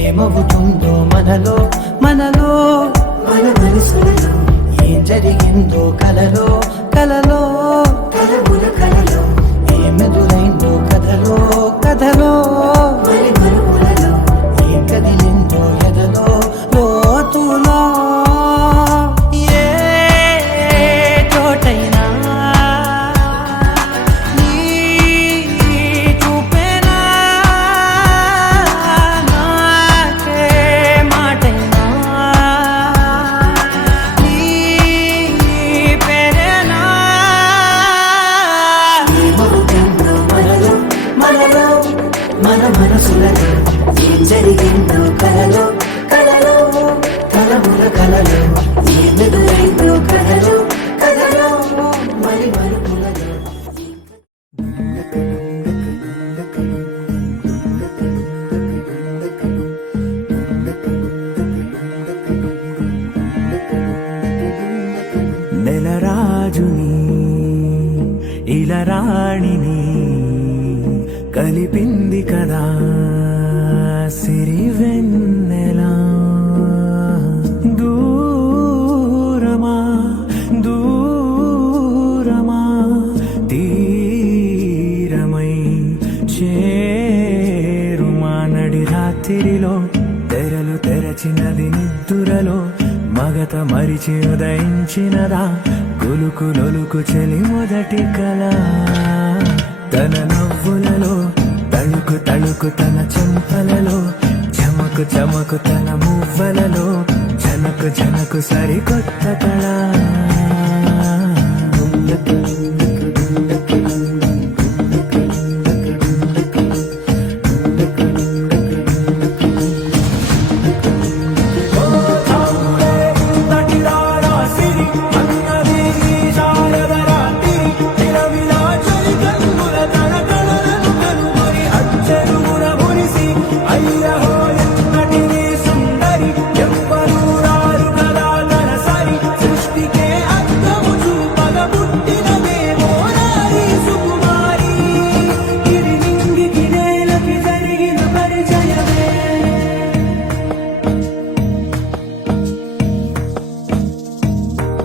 ఏమవుతుందో మనలో మనలో మన మనసులలో ఏం జరిగిందో కలలో కలలో కలముల కలలో ఏమెదురైందో కథలో కథలో మరి మరుపులలో ఏం కదిలిందో ఎదలో లోతులో ఏ చోటైనా నీ చూపేనా నాకే మాటైనా నీ పేరేనా ఏమవుతుందో మనలో మనలో మన మనసులలో ఏం జరిగిందో కలలో కలలో కలముల కలలో ఏమెదురైందో కథలో కథలో మరి మరుపులలో నెలరాజుని ఇలరాణిని కలిపింది కదా సిరివెన్నెలా దూరమా దూరమా తీరమై చేరుమా నడి రాత్రిలో తెరలు తెరచినది నిద్దురలో మగత మరిచి ఉదయించినదా కులుకు లొలుకు చెలి మొదటి కళ తన నవ్వులలో తళుకు తళుకు తన చెంపలలో చమకు చమకు తన మువ్వలలో జనకు జనకు సరికొత్త కళ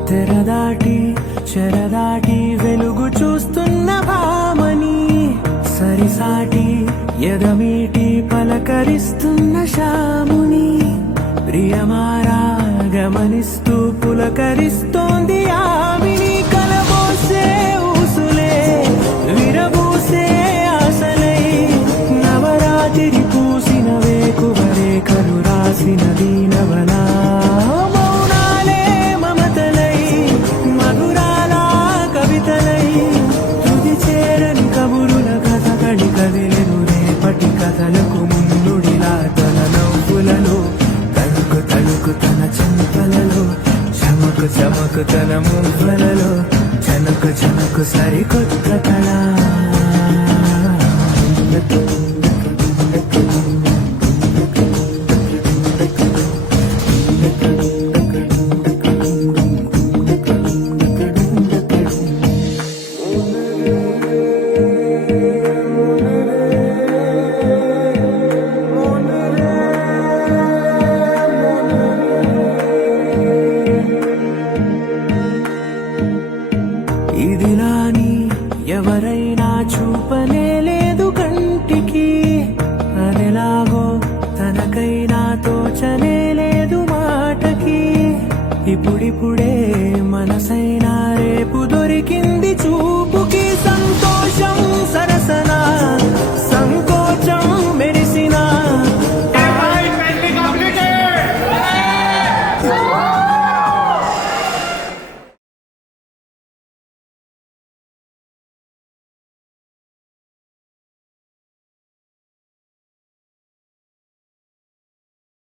తెరదాటి చెరదాటి వెలుగు చూస్తున్న భామని సరిసాటి ఎదమీటి పలకరిస్తున్న శాముని ప్రియమారా గమనిస్తూ పులకరిస్తోంది ఆవిని కలబోసే ఊసులే విరబూసే ఆశలై నవరాత్రి పూసిన వేకువరే కలు రాసిన దీనవనా కదిలెను రేపటి కథలకు ముందుడిలా తన నవ్వులలో తణుకు తణుకు తన చెంపలలో చమకు చమకు తన మువ్వలలో చనకు చనకు సరికొత్త కళ ఇదిలాని ఎవరైనా చూపనేలే